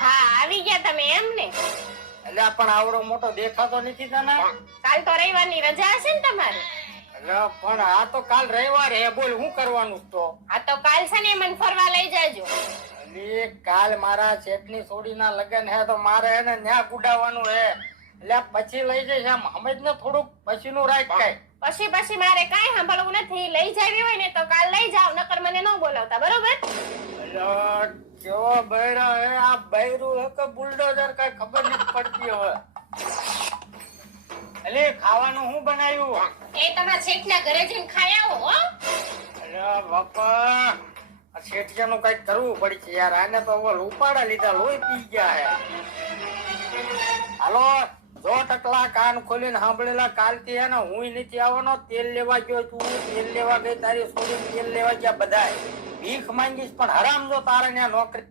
હા આવી ગયા તમે એમ ને? એટલે પણ આવડો મોટો દેખાતો નથી તને? કાલ તો રવિવારની રજા હશે ને તમારે? એટલે પણ આ તો કાલ રવિવાર હે, બોલ શું કરવાનું તો? આ તો કાલ છે ને મને ફરવા લઈ જાજો. એટલે કાલ મારા શેઠની છોડીના લગ્ન હે તો મારે હે ને ન્યા ગુડાવવાનું હે. એટલે પછી લઈ જઈશ, આમ સમજ ને થોડુંક પછીનું રાખ કાંઈ. પછી મારે કાંઈ સાંભળવું નથી. લઈ જાવી હોય ને તો કાલ લઈ જાવ, નકર મને ન બોલાવતા, બરોબર? એટલે કેવો બૈરો હે આ, બૈરું હે કે બુલડોઝર કઈ ખબર નથી પડતી હવે. એટલે ખાવાનું શું બનાવ્યું? એ તમારા શેઠના ઘરે જઈને ખાઈ આવો હો. અરે બાપા, આ શેઠિયાનું કઈક કરવું પડશે યાર. આને તો હવે ઉપાડા લીધા, લોહી પી ગયા હે. હાલો જો ટકલા કાન ખોલીને સાંભળેલા, કાલથી હે ને હું નથી આવવાનો. તેલ લેવા ગયો તું, તેલ લેવા ગઈ તારી છોડી, તેલ લેવા ગયા બધા. ભીખ માંગીશ પણ હરામ જો તારે ત્યાં નોકરી